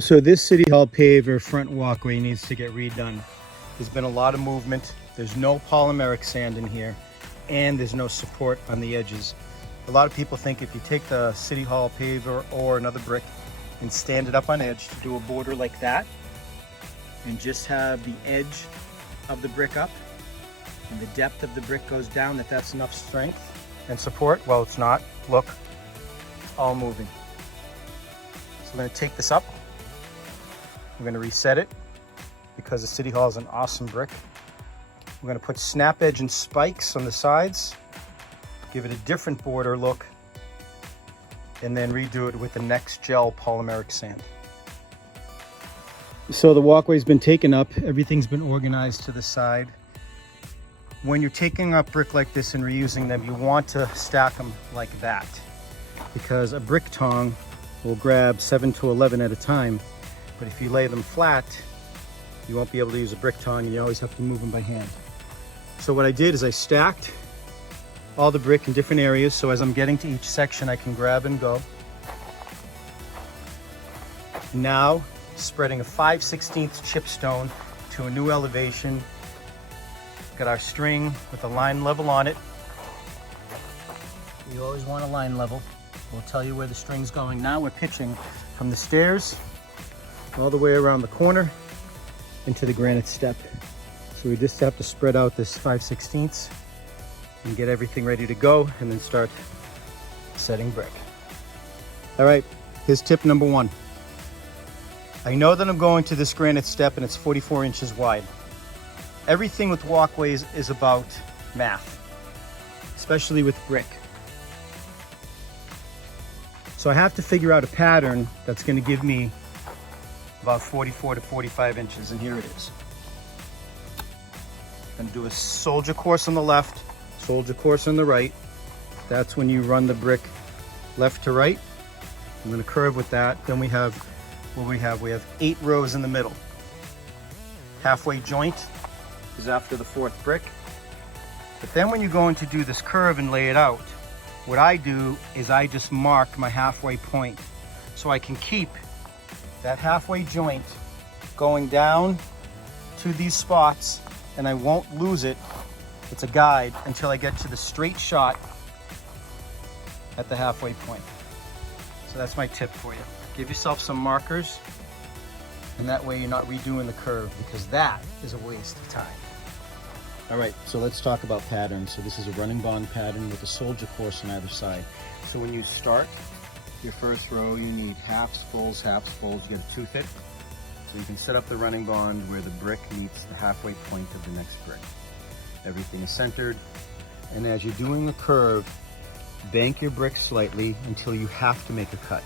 So this City Hall paver front walkway needs to get redone. There's been a lot of movement. There's no polymeric sand in here, and there's no support on the edges. A lot of people think if you take the City Hall paver or another brick and stand it up on edge to do a border like that, and just have the edge of the brick up and the depth of the brick goes down, that's enough strength and support. Well, it's not. Look, it's all moving. So I'm going to take this up. We're going to reset it because the City Hall is an awesome brick. We're going to put snap edge and spikes on the sides, give it a different border look, and then redo it with the next gel polymeric sand. So the walkway's been taken up, everything's been organized to the side. When you're taking up brick like this and reusing them, you want to stack them like that, because a brick tong will grab 7 to 11 at a time. But if you lay them flat, you won't be able to use a brick tong, and you always have to move them by hand. So what I did is I stacked all the brick in different areas, so as I'm getting to each section, I can grab and go. Now, spreading a 5/16 chipstone to a new elevation. Got our string with a line level on it. You always want a line level. We'll tell you where the string's going. Now we're pitching from the stairs all the way around the corner into the granite step. So we just have to spread out this 5/16 and get everything ready to go, and then start setting brick. All right, here's tip number 1. I know that I'm going to this granite step and it's 44 inches wide. Everything with walkways is about math, especially with brick. So I have to figure out a pattern that's going to give me about 44 to 45 inches, and here it is. I'm going to do a soldier course on the left, soldier course on the right. That's when you run the brick left to right. I'm going to curve with that. Then we have what we have. We have 8 rows in the middle. Halfway joint is after the 4th brick. But then when you go in to do this curve and lay it out, what I do is I just mark my halfway point, so I can keep that halfway joint going down to these spots, and I won't lose it. It's a guide until I get to the straight shot at the halfway point. So that's my tip for you. Give yourself some markers, and that way you're not redoing the curve, because that is a waste of time. All right, so let's talk about patterns. So this is a running bond pattern with a soldier course on either side. So when you start your first row, you need halves, fulls, halves, fulls. You gotta tooth it. So you can set up the running bond where the brick meets the halfway point of the next brick. Everything is centered. And as you're doing the curve, bank your brick slightly until you have to make a cut.